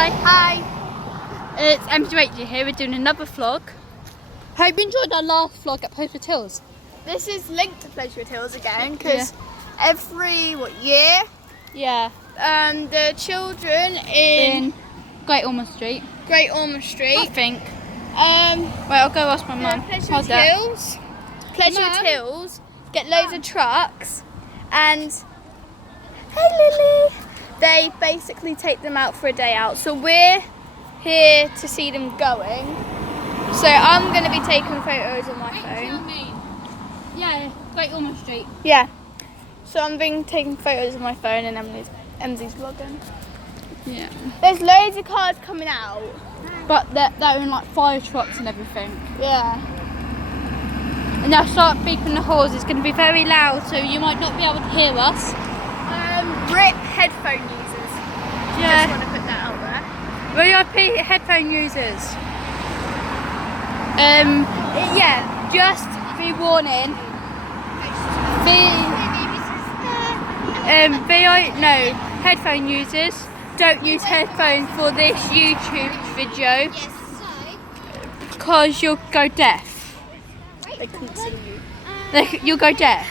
Hi. Hi. It's empty Rachel here. We're doing another vlog. Hope you enjoyed our last vlog at Pleasurewood Hills. This is linked to Pleasurewood Hills again because every year, the children in Great Ormond Street. I think. Wait, I'll go ask my mum. Pleasurewood Hills get loads of trucks and hey Lily, they basically take them out for a day out. So we're here to see them going. So I'm going to be taking photos on my phone. Yeah, Great Ormond Street. Yeah. So I'm taking photos on my phone and Emily's vlogging. Yeah. There's loads of cars coming out. But they're in like fire trucks and everything. Yeah. And they'll start beeping the horns. It's going to be very loud, so you might not be able to hear us. RIP headphone users. Yeah. Just want to put that out there. VIP headphone users. Yeah, just be warning. Headphone users, don't use headphones for this YouTube video because you'll go deaf. They couldn't see you. You'll go deaf.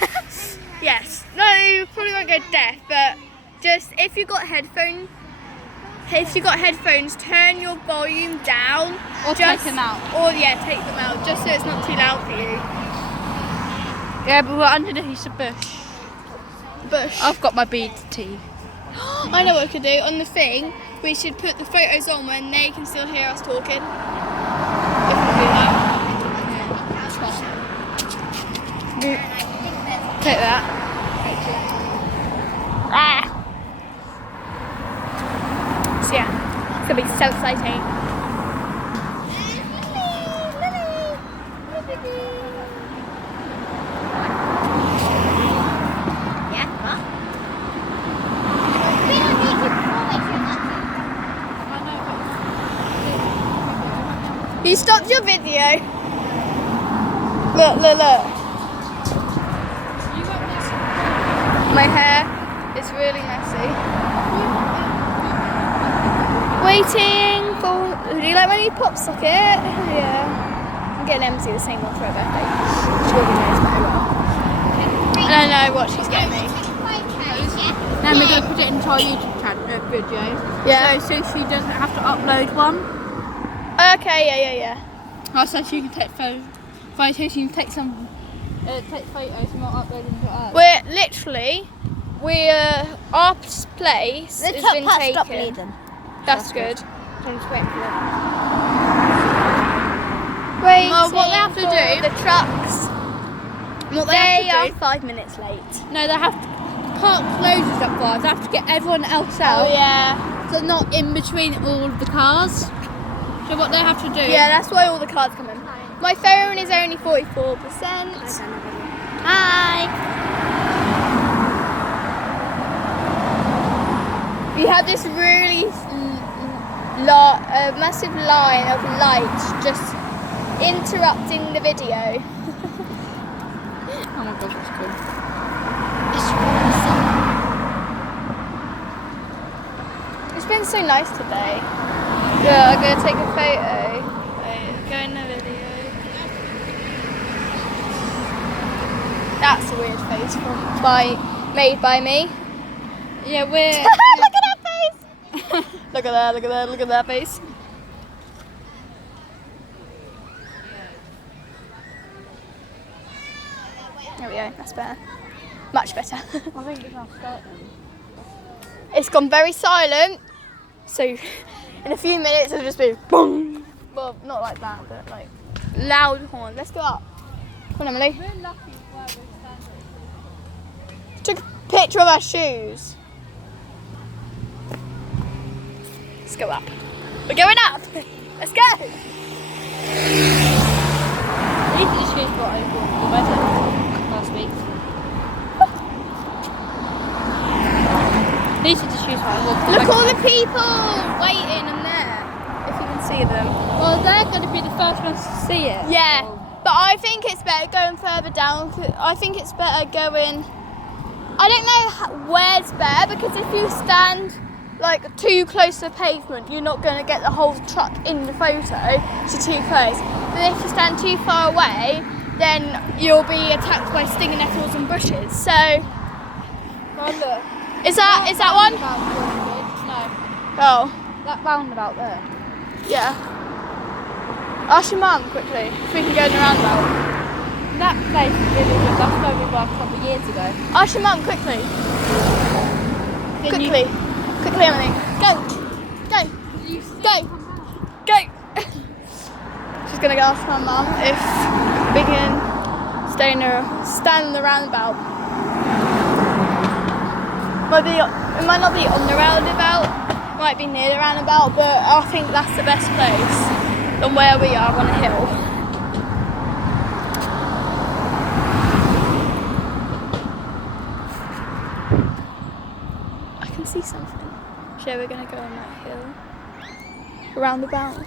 Yes. No, you probably won't go deaf, but just if you've got headphones, turn your volume down. Or take them out. Or take them out, just so it's not too loud for you. Yeah, but we're underneath the bush. Bush. I've got my beads tea. I know what we could do. On the thing, we should put the photos on when they can still hear us talking. If we do that. Take that. So yeah, it's going to be so exciting. You stopped your video. Look. My hair is really messy. Waiting for... Do you like my new pop socket? Yeah. I'm getting Emily the same one for her birthday. She already knows very well. And I know what she's getting me. Then we're going to put it into our YouTube channel video. Yeah. So she doesn't have to upload one. Okay, yeah. So she can take photos. She can take some photos and we'll upload them to us. Our place has been taken. Stop bleeding. That's good. I'm just waiting for them. Well, what they have to do- the trucks. What They are 5 minutes late. No, they have to park closes up for us. They have to get everyone else out. Oh yeah. So not in between all of the cars. So what they have to do... Yeah, that's why all the cars come in. My phone is only 44%. Hi. We had this really massive line of lights just interrupting the video. Oh my gosh, that's cool. It's been so nice today. Yeah, I'm gonna take a photo. Wait, go in the video. That's a weird face made by me. Yeah, we're... Look at that face! Look at that face. There we go, that's better. Much better. I think it's now starting. It's gone very silent, so in a few minutes it'll just be boom. Well, not like that, but like loud horn. Let's go up. Come on, Emily. We're lucky where we're standing. Took a picture of our shoes. Let's go up. We're going up. Let's go. These are the shoes what I bought for the wedding last week. These are the shoes what I bought for the Look, all wedding. the people waiting in there. If you can see them. Well, they're going to be the first ones to see it. Yeah, but I think it's better going further down. I think it's better going. I don't know where's better because if you stand like too close to the pavement, you're not going to get the whole truck in the photo, so too close. But if you stand too far away, then you'll be attacked by stinging nettles and bushes. So, Oh, look. is that one? No, Oh, that roundabout there. yeah. Ask your mum quickly if we can go in the roundabout. That place is really good. That's where we were a couple of years ago. Ask your mum quickly. Then Quickly, Emily. Go. She's gonna go ask my mum if we can stand in the roundabout. It might not be on the roundabout, it might be near the roundabout, but I think that's the best place than where we are on a hill. I can see something. So we're gonna go on that hill. Roundabout.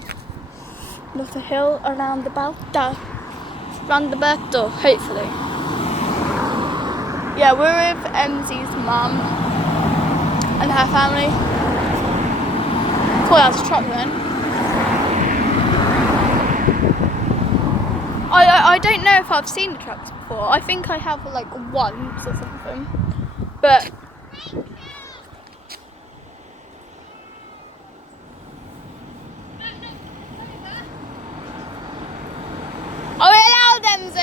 Not a hill, a roundabout. Roundabout, hopefully. Yeah, we're with MZ's mum and her family. Pull out the truck then. I don't know if I've seen the trucks before. I think I have like once or something. But are we allowed, MZ?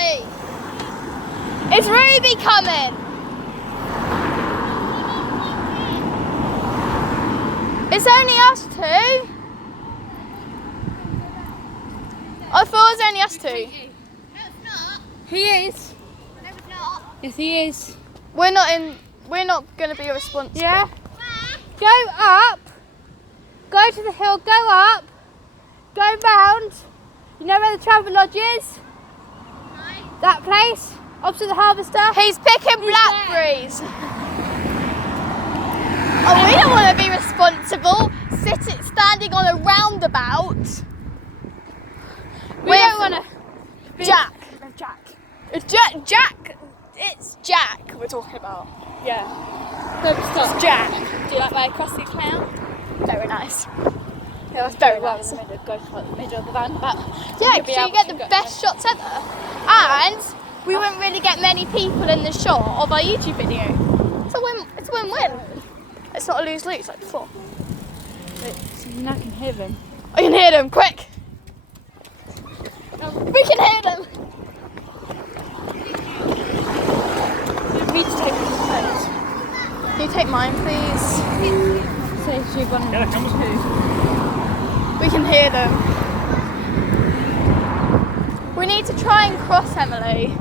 Is Ruby coming? It's only us two. I thought it was only us two. No, it's not. He is. No, it's not. Yes, he is. We're not going to be responsible. Yeah. Go up. Go to the hill. Go up. Go round. You know where the travel lodge is? No. That place, opposite the harvester. He's picking blackberries. Oh, we don't want to be responsible. Standing on a roundabout. We don't want to. Jack. Jack. It's Jack. It's Jack we're talking about. Yeah. No, stop. It's Jack. Do you like my crusty clown? Very nice. Yeah, that's very nice. Go to like the middle of the roundabout. Yeah, because you get the best shots ever. And we won't really get many people in the shot of our YouTube video. It's a win-win. It's not a lose-lose like before. Wait, so now I can hear them. I can hear them, quick! We can hear them! We just take these photos. Can you take mine, please? Say she one Yeah, come on. We can hear them. We need to try and cross, Emily.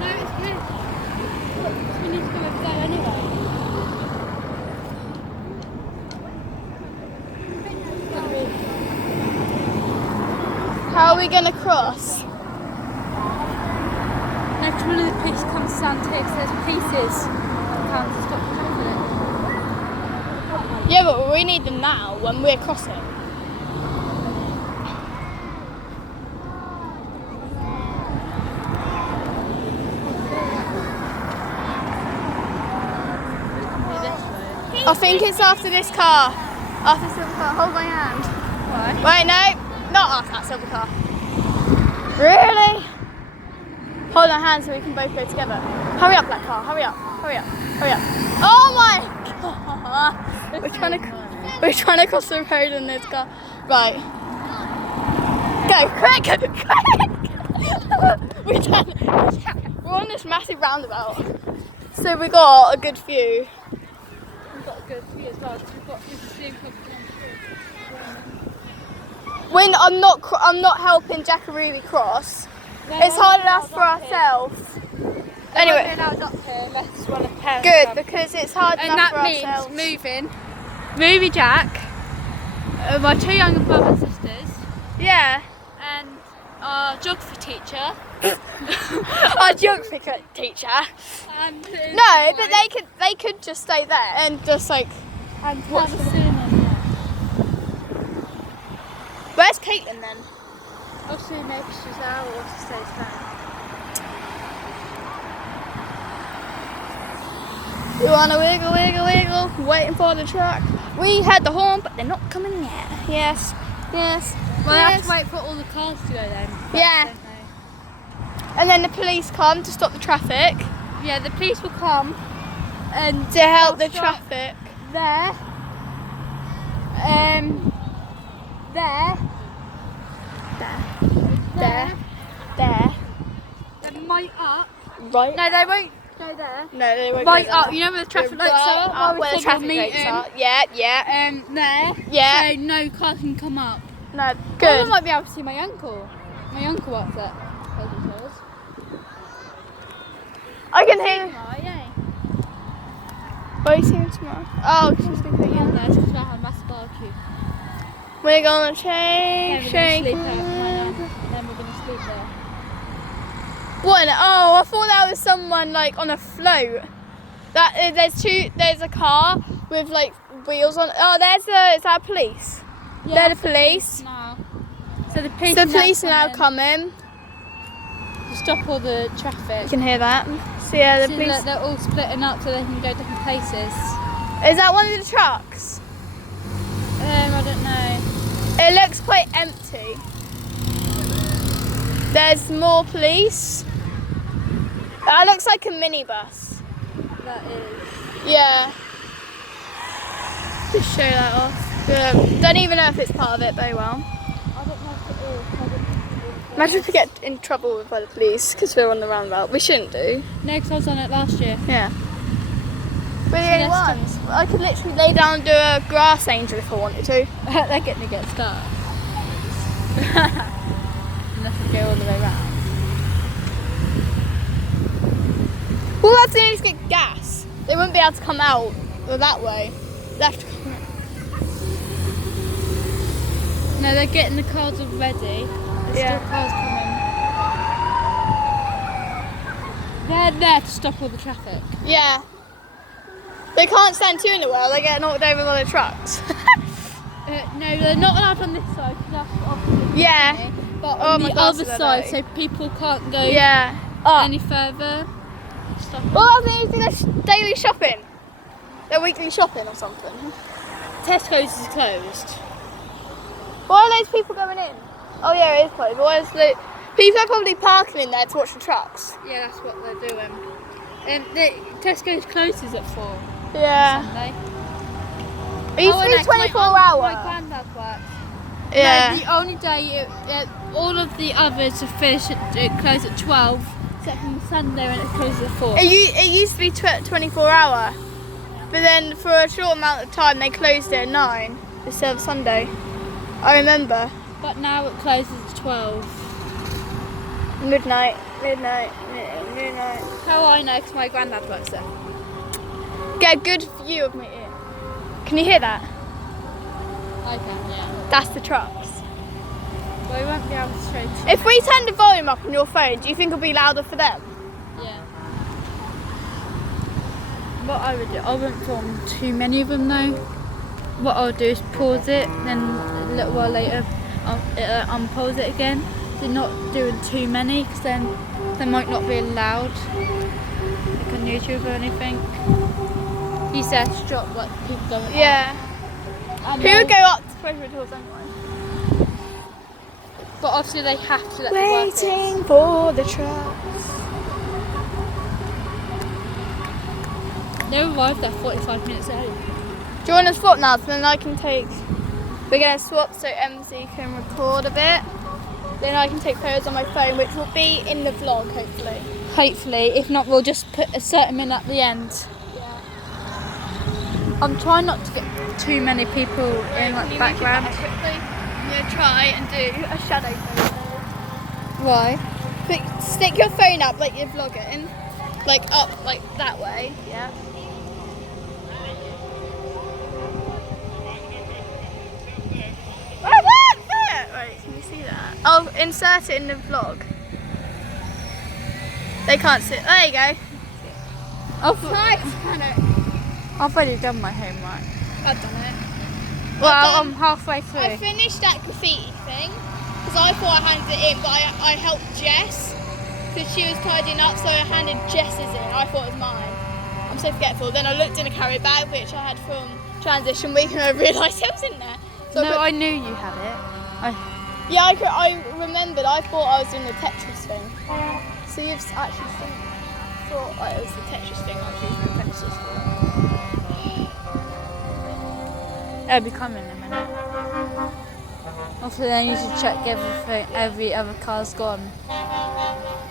No, it's good. We need to go over there anyway. How are we going to cross? Next one of the piece comes down to it says pieces. Can't stop covering it. Yeah, but we need them now when we're crossing. I think it's after this car. After the silver car. Hold my hand. Why? Wait, no. Not after that silver car. Really? Hold our hands so we can both go together. Hurry up, black car. Hurry up. Hurry up. Hurry up. Oh my God. We're trying to cross the road in this car. Right. Go, quick, quick. We're on this massive roundabout. So we got a good view. We've got a good view as well because we've got this thing coming through. When I'm not helping Jack and Ruby cross. It's hard enough for ourselves. Anyway, good because it's hard enough for ourselves. And that means moving Ruby, Jack, my two younger brothers and sisters, Yeah. and our geography teacher. Our geography teacher. And No, but they could just stay there and just like and watch have the- a soon on there. Where's Caitlin then? Obviously, maybe she's out or she stays home. We want to wiggle, wiggle, wiggle, waiting for the truck. We had the horn, but they're not coming yet. Yes, yes. Well, I have yes. to wait for all the cars to go then. Yeah. Don't they? And then the police come to stop the traffic. Yeah, the police will come and To help the they'll stop traffic. there. There. There. There. Then right up. Right. No, they won't go there. No, they won't Right go there. up. You know where the traffic lights Right are? up where the we said we'll traffic meet lights them. are. Yeah, yeah. There. Yeah. So no car can come up. No, I good. might be able to see my uncle. My uncle works at Pleasurewood Hills. I can hear. Oh, yeah. Where are you seeing tomorrow? Oh, she's going to Yeah, no, it's because we're having a massive barbecue. We're gonna Then shake, we're shake. going to sleep there. Then we're going to sleep there. What? Oh, I thought that was someone like on a float. There's a car with like wheels on. Oh, is that police? Yeah, They're the police. now. So the police, The police are now coming. to stop all the traffic. You can hear that. So yeah, the See, police. look, they're all splitting up so they can go different places. Is that one of the trucks? I don't know. It looks quite empty. There's more police. That looks like a minibus. That is. Yeah. Just show that off. Yeah. Don't even know if it's part of it, but oh well. I don't know if it is. I don't think it is. Imagine if we get in trouble by the police because we're on the roundabout. We shouldn't do. No, because I was on it last year. Yeah. We're the only that's ones. I could literally lay down and do a grass angel if I wanted to. They're getting to get stuck. Unless we go all the way round. Well, that's the only to get gas. They wouldn't be able to come out that way. They have to come out. No, they're getting the cars all ready. There's Yeah. still cars coming. They're there to stop all the traffic. Yeah. They can't stand two in the well. They get knocked over by the trucks. No, they're not allowed on this side because that's opposite. Yeah. me, But Oh, on my the glasses other are side, dirty. so people can't go Yeah. Oh. any further. Stop. Well, they do their daily shopping. Their weekly shopping or something. Tesco's is closed. Why are those people going in? Oh yeah, it is closed. But why is the people are probably parking in there to watch the trucks? Yeah, that's what they're doing. Tesco's closes at 4 Yeah. Sunday. It used to be 24 hour. My granddad works. Yeah. No, the only day all of the others are finished. It closes at 12, except from Sunday when it closes at 4. It used to be 24 hour, but then for a short amount of time they closed it at 9 instead of Sunday. I remember. But now it closes at 12. Midnight. How I know? Because my granddad works there. Get a good view of my ear. Can you hear that? I can, yeah. That's the trucks. But we won't be able to show you. If we turn the volume up on your phone, do you think it'll be louder for them? Yeah. What I would do, I wouldn't film too many of them though. What I'll do is pause it, then a little while later unpause it again. So not doing too many, because then they might not be allowed, like on YouTube or anything. You said stop what people going Yeah. up. Who would go up to Pleasurewood Hills anyway? But obviously they have to let the workers. Waiting for the trucks. They arrived there 45 minutes early. Do you want to swap now? So then I can take. We're going to swap so MC can record a bit. Then I can take photos on my phone, which will be in the vlog, hopefully. Hopefully, if not, we'll just put a certain minute at the end. Yeah. I'm trying not to get too many people in like the background. Quickly. I'm going to try and do a shadow photo. Why? Stick your phone up like you're vlogging. Like up, like that way. Yeah. Right, can you see that? I'll insert it in the vlog. They can't see it. There you go. I've already done my homework. I've done it. Well, I've I'm halfway through. I finished that graffiti thing. because I thought I handed it in, but I helped Jess because she was tidying up, so I handed Jess's in. I thought it was mine. I'm so forgetful. Then I looked in a carry bag which I had from Transition Week, and I realised it was in there. So No, I knew you had it. Yeah, I remembered. I thought I was doing the Tetris thing. So you've actually thought it was the Tetris thing I was using the pencils for. It'll be coming in a minute. Also, then you should check everything. Every other car's gone.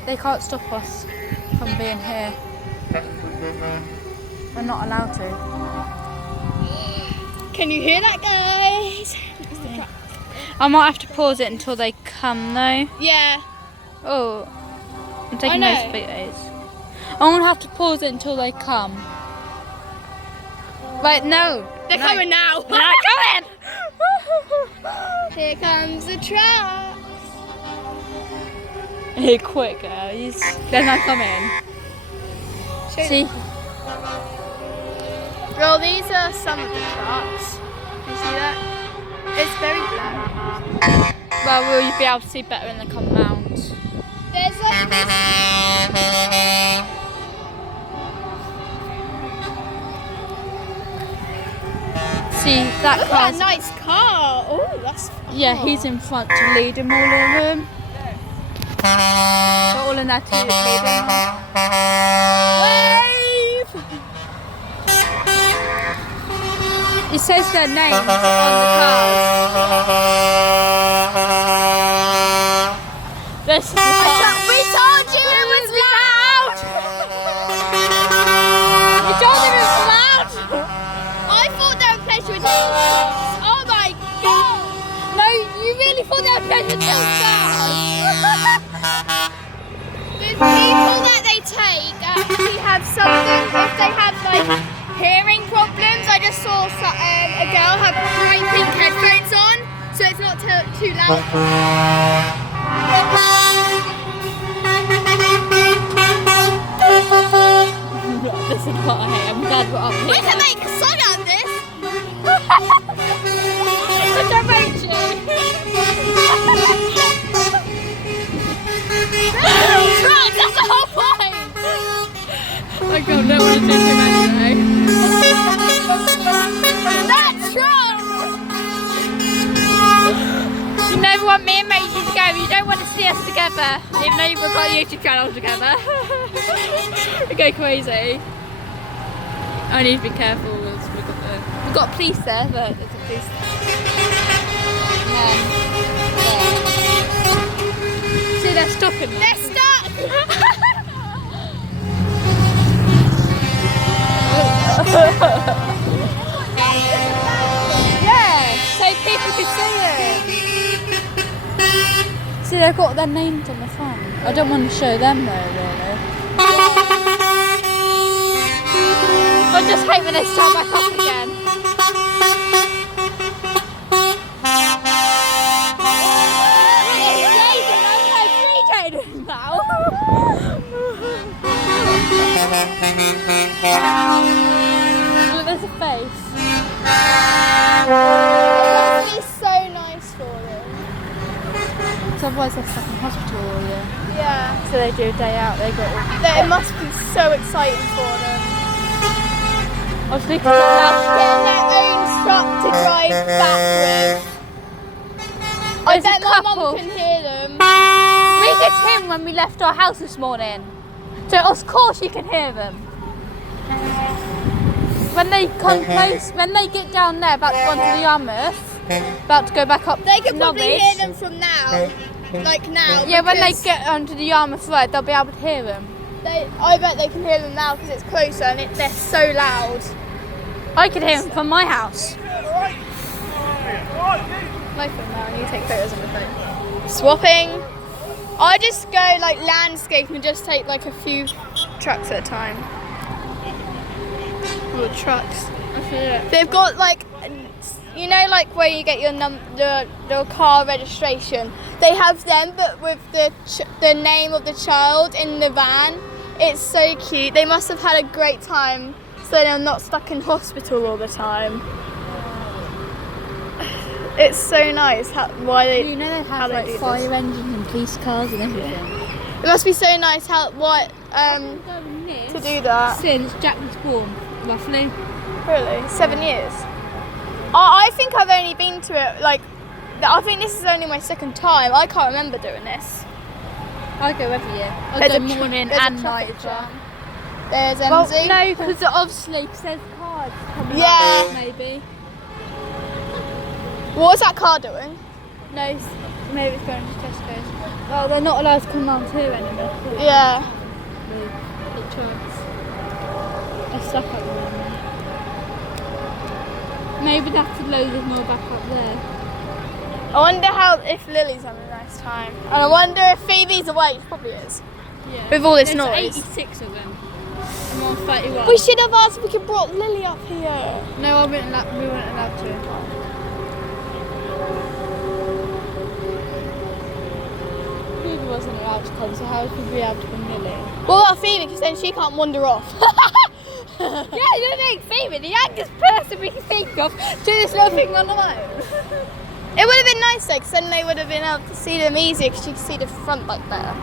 They can't stop us from being here. We're not allowed to. Can you hear that, guys? I might have to pause it until they come, though. Yeah. Oh, I'm taking those photos. I'm gonna have to pause it until they come. Wait, no. They're coming now. They're not coming. Here comes the truck. Hey, quick, guys. They're not coming. See? Well, these are some of the trucks. You see that? It's very black. Well, will you be able to see better when they come round? There's like this. See, that Look car's... at that nice car. Oh, that's fun. Yeah, he's in front to lead them all in them. They're all in there to lead them. Wave! It says their names on the cars. This is the car. We told you it was loud! You told them it was loud! I thought they were Pleasurewood Hills. Oh my god! No, you really thought they were Pleasurewood Hills cars! The people that they take actually have something, if they have like hearing problems. I just saw a girl have bright pink headphones on, so it's not too loud. This is what I hate. I'm glad we're up We here. can make a song out of this. Look at Rachel. Right, that's the whole point. I don't know what to do anyway. That's wrong. You never want me and Maisie to go. You don't want to see us together, even though we've got a YouTube channel together. We go crazy. I need to be careful. We've got police there. Look, there's a police there. And then there. See, they're stopping. They're stuck. Yeah, so people can see it. See, they've got their names on the front. I don't want to show them though, really. I just hate when they start back up again. Look, there's a face. It must be so nice for them. So otherwise they're stuck in hospital all year. Yeah. So they do a day out, they got all... It must be so exciting for them. I was thinking about Getting their own truck to drive back with. I There's a bet my couple. mum can hear them. we could hear them when we left our house this morning. So of course you can hear them. When they come close, when they get down there about to go onto the Yarmouth, about to go back up They can to probably Norwich. hear them from now. Like now. Yeah, when they because get onto the Yarmouth Road, they'll be able to hear them. I bet they can hear them now because it's closer and they're so loud. I could hear them from my house. My phone now, and you take photos on my phone. Swapping. I just go like landscape and just take like a few trucks at a time. All the trucks. They've got like, you know, like where you get your the car registration. They have them, but with the name of the child in the van. It's so cute. They must have had a great time, so they're not stuck in hospital all the time. It's so nice why they. You know they how have they do like fire this. engines and police cars and everything. It must be so nice to do that. Since Jack was born, roughly. Really? 7 years? I think I've only been to it, like, I think this is only my second time. I can't remember doing this. I go every year. I There's go a morning there's a and night. traffic jam. There's Well, MZ. no, because obviously there's cars coming Yeah. up, maybe. What's that car doing? No, maybe it's going to Tesco's. Well, they're not allowed to come round here anymore. Yeah. The trucks. They're stuck up there. Maybe they have to load them more back up there. I wonder if Lily's having a nice time. And I wonder if Phoebe's awake. She probably is. Yeah. With all this There's noise. 86 of them. I'm on 31. We should have asked if we could brought Lily up here. No, we weren't allowed to. Phoebe wasn't allowed to come, so how could we have to bring Lily? What about Phoebe? Because then she can't wander off. Yeah, you think Phoebe, the youngest person we can think of, do this little thing on the own. It would have been nice though, because then they would have been able to see them easier, because you can see the front like better.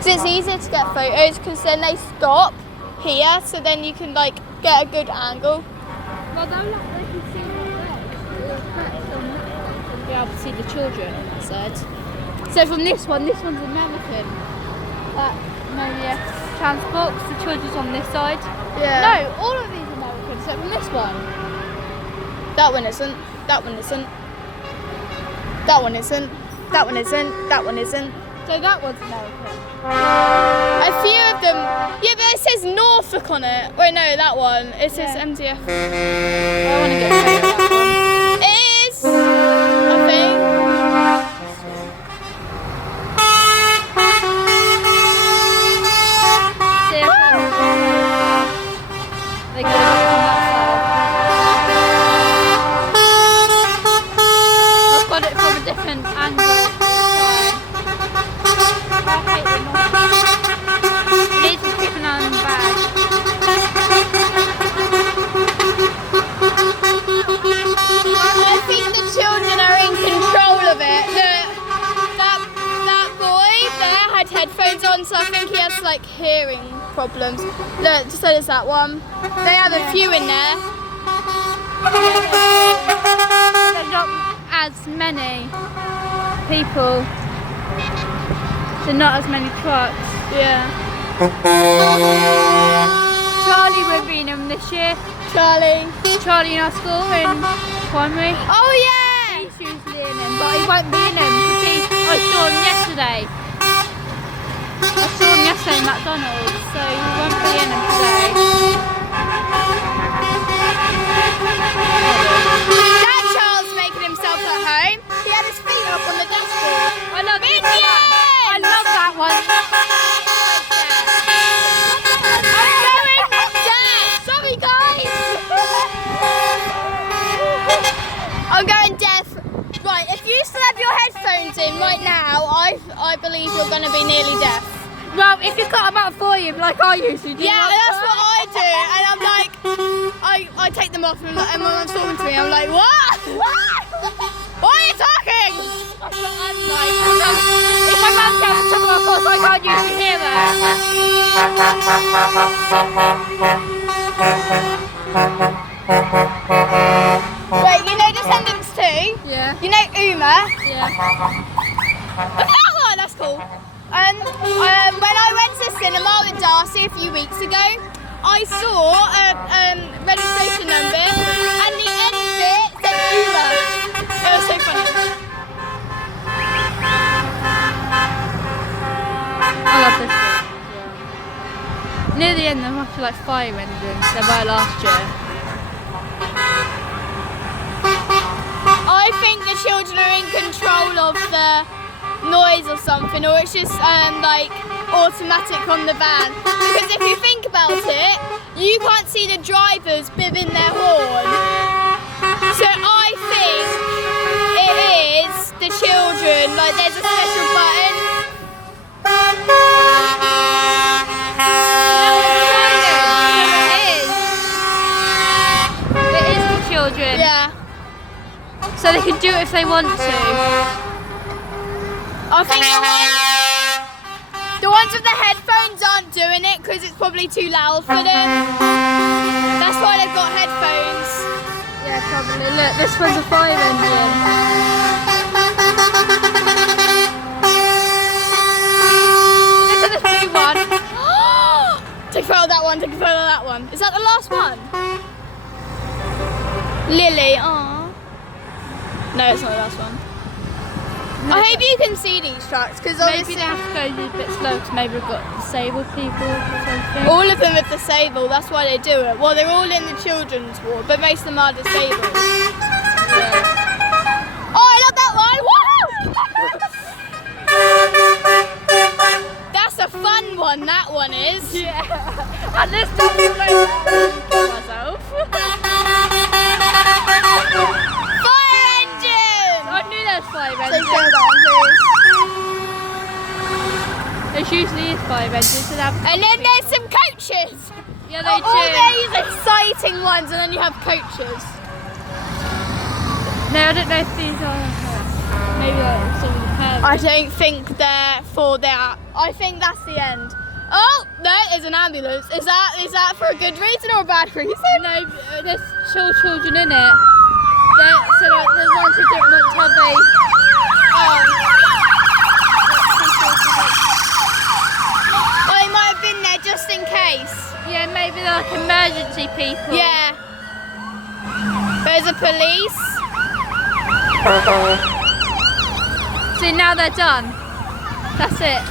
So it's easier to get photos, because then they stop here, so then you can like get a good angle. Well, they can see and be able to see the children on that side. So from this one's American. Maybe transport, 'cause the children's on this side. Yeah. No, all of these are American, except from this one. That one isn't. That one isn't. That one isn't. That one isn't. That one isn't. So that one's American. A few of them. Yeah, but it says Norfolk on it. Wait, no, that one. It says Yeah. MDF. I want to get rid of that one. It is, I think. See if they go on that side. I've got it from a different angle. I hate them all. Need to keep an eye on the bag. I think the children are in control of it. Look, that boy there had headphones on, so I think he has like hearing problems. Look, so there's that one. They have a few in there. There's not as many people. There's not as many trucks. Yeah. Charlie won't be in them this year. Charlie. Charlie in our school in primary. Oh yeah. He's usually in them, but he won't be in them because I saw him yesterday. I saw him yesterday in McDonald's, so he won't be in them today. That child's making himself at home. He had his feet up on the dashboard. I love this Minions! one. I love that one. I'm going deaf. Sorry guys. I'm going deaf. Right, if you still have your headphones in right now, I believe you're going to be nearly deaf. Well, if you cut them out for you, like I usually do. Yeah, that's what I do. And I'm like, I take them off and when I'm talking to me, I'm like, what? What? Why are you talking? That's what I'm like. If my mum tells me to come off, I can't usually hear her. Wait, you know Descendants 2? Yeah. You know Uma? Yeah. Oh, that's cool. When I went to cinema with Darcy a few weeks ago, I saw a registration number and the end of it said Uma. It was so funny. I love this one. Near the end, there must be like fire engines. They were last year. I think the children are in control of the noise or something, or it's just like automatic on the van. Because if you think about it, you can't see the drivers bibbing their horn. So I think it is the children, like there's a special button. It is the children. Yeah. So they can do it if they want to. I think the ones with the headphones aren't doing it because it's probably too loud for them. That's why they've got headphones. Yeah, probably. Look, this one's a fire engine. This is the blue one. Take a photo of that one, take a photo of that one. Is that the last one? Lily, aww. No, it's not the last one. I hope you can see these trucks because Maybe they have to go a bit slow because maybe we've got disabled people or something. all of them are disabled, that's why they do it. Well, they're all in the children's ward, but most of them are disabled. Yeah. Oh, I love that one! Woo! That's a fun one, that one is. Yeah. And this time I'm going to kill myself. Fire engine! I knew there was fire So engines. slow down, please. There usually is fire engines. And then there's some coaches. Yeah, they do. All these exciting ones, and then you have coaches. No, I don't know if these are. Maybe like some of the pairs. I don't think they're for that. I think that's the end. Oh, there is an ambulance. Is that for a good reason or a bad reason? No, there's children in it. So like the ones who don't want to have a. Oh, they might have been there just in case. Yeah, maybe they're like emergency people. Yeah. There's a police. See, now they're done. That's it.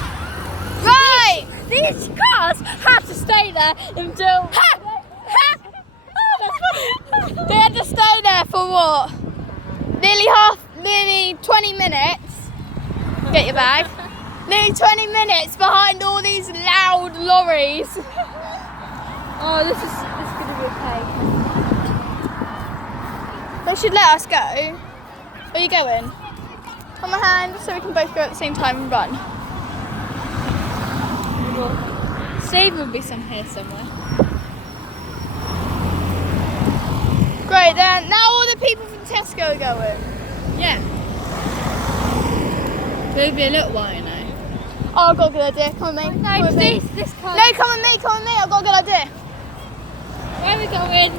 Right. These cars have to stay there until. They had to stay there for what? Nearly 20 minutes. Get your bag. Nearly 20 minutes behind all these loud lorries. Oh, this is going to be okay. They should let us go. Where are you going? On my hand, so we can both go at the same time and run. Steve will be some here somewhere. Great, then now all the people from Tesco are going. Yeah. It'll be a little while, you know. Oh, I've got a good idea. Come with me. No, come with me. this car. No, come with me. I've got a good idea. Where are we going?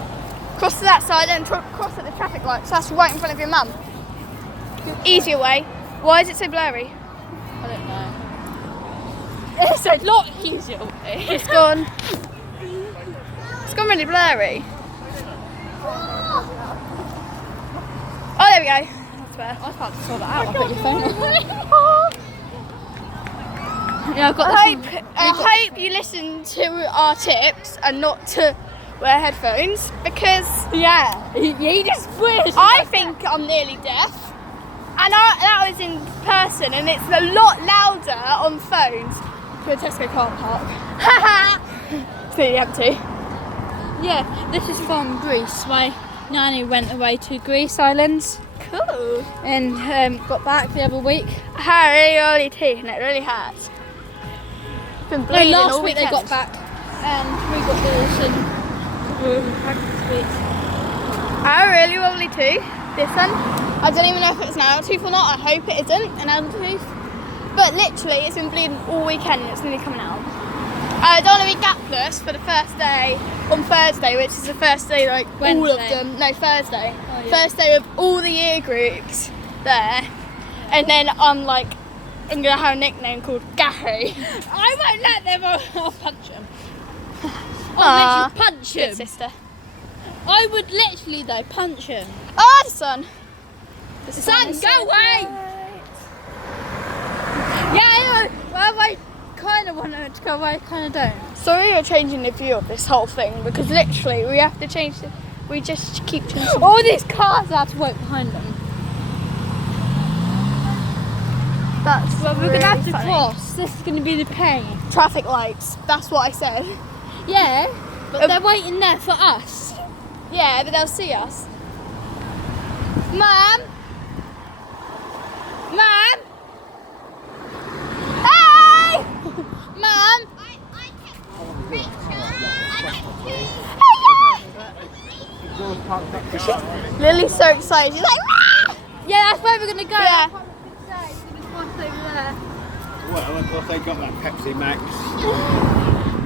Cross to that side and cross at the traffic lights. That's right in front of your mum. Easier way. Why is it so blurry? I don't know. It's a lot easier. It's gone. It's gone really blurry. Oh, there we go. That's better. I can't sort that out. I'll put your phone on. Yeah, I've got I hope you listen to our tips and not to wear headphones because you just wish. I think I'm nearly deaf. And that was in person, and it's a lot louder on phones. To a Tesco car park. It's nearly empty. Yeah, this is from Greece. My nanny went away to Greece Islands Cool. and got back the other week. I had a really early tea, and it really has. Been No, bleeding last all week they weekend. got back and we got this and I had a really lovely tea. This one. I don't even know if it's an adult tooth or not. I hope it isn't an adult tooth. But literally, it's been bleeding all weekend and it's nearly coming out. I don't want to be gapless for the first day on Thursday, which is the first day like all of Wednesday. them. No, Thursday. Oh, yeah. First day of all the year groups there. And then I'm going to have a nickname called Gary. I won't let them. I'll punch them. Aw, I'll literally punch good him. sister. I would literally though punch him. Oh, the sun. The Sun, is go so away. bright. Yeah, well, I kind of want it to go away, kind of don't. Sorry you're changing the view of this whole thing because literally we have to change it. We just keep changing. All these cars have to wait behind them. That's Well, we're really gonna have to funny. cross. This is gonna be the pain. Traffic lights. That's what I said. Yeah, but they're waiting there for us. Yeah, but they'll see us. Mum. Mum. Hey. Mum. Lily's so excited. She's like, "Rah!" Yeah, that's where we're gonna go. Yeah. Well, of course they got that Pepsi Max.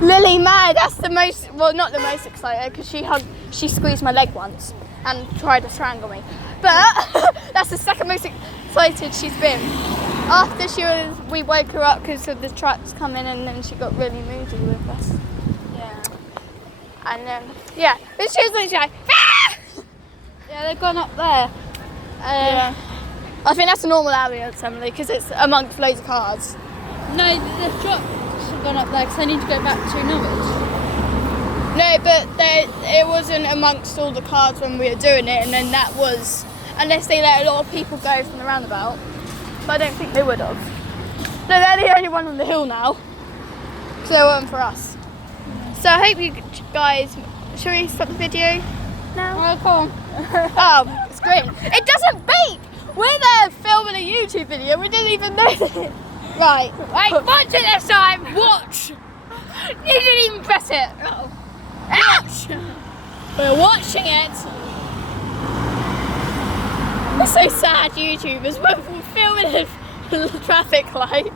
Lily, mad. That's the most. Well, not the most excited because she squeezed my leg once and tried to strangle me. But that's the second most excited she's been. After we woke her up because of the trucks coming, and then she got really moody with us. Yeah. And yeah, but she was like, ah! Yeah, they've gone up there. Yeah. I think that's a normal area, Emily, because it's amongst loads of cars. No, the trucks have gone up there because they need to go back to Norwich. No, but it wasn't amongst all the cars when we were doing it, and then that was, unless they let a lot of people go from the roundabout. But I don't think they would have. No, they're the only one on the hill now. So they weren't for us. So I hope you guys, shall we stop the video now? Oh, come on. Oh, it's great. It doesn't beep! We're there filming a YouTube video, we didn't even know this. Right. Wait, watch it this time. Watch! You didn't even press it. Oh. Ouch! We're watching it. It's so sad, YouTubers. We're filming a traffic light.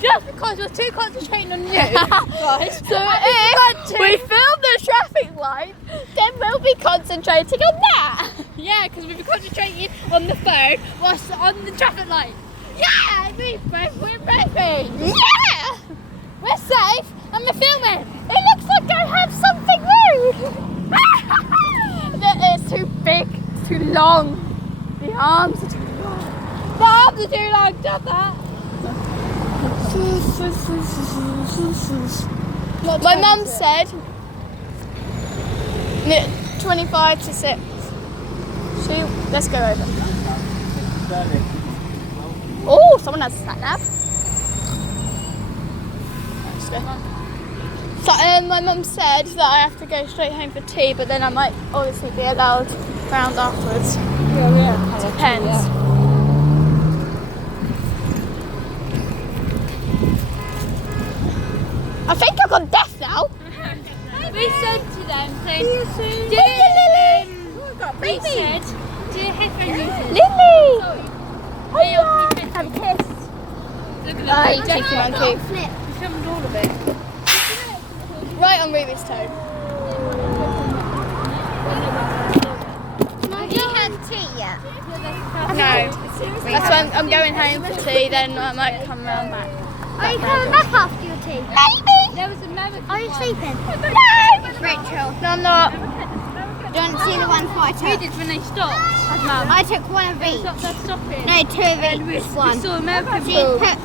Just because we're too concentrating on you. Right. So if we film the traffic light, then we'll be concentrating on that. Yeah, because we'll be concentrating on the phone whilst on the traffic light. Yeah, we're moving. Yeah! We're safe and we're filming. It looks like I have something rude. It's too big, it's too long. The arms are too long. The arms are too long, stop that. My mum said 25 to 6. Let's go over. Oh, someone has a sat nav. Let's go. So, my mum said that I have to go straight home for tea, but then I might obviously be allowed round afterwards. Yeah. Depends. I think I've got deaf now. We said to them, saying, See you soon. Lily. we said, do your headphone users. Lily. Hello. Have a kiss. Look at Bye, that. cheeky monkey. We filmed all of it. Right on Ruby's toe. Have you had tea yet? No. That's why I'm going home for tea, then I might come round back. Are you coming back after your tea? Maybe. There was another Are you sleeping? No. Rachel, No, I'm not. do you want to see the ones I we took? did when they stopped. Mum. I took one of each. They're stopping. No, two of And each. we One. saw American She's people. put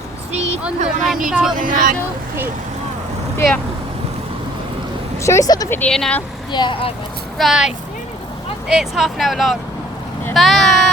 On the one on YouTube roundabout and in then the I keep. Yeah. Shall we stop the video now? Yeah, I was. Right. It's half an hour long. Yeah. Bye.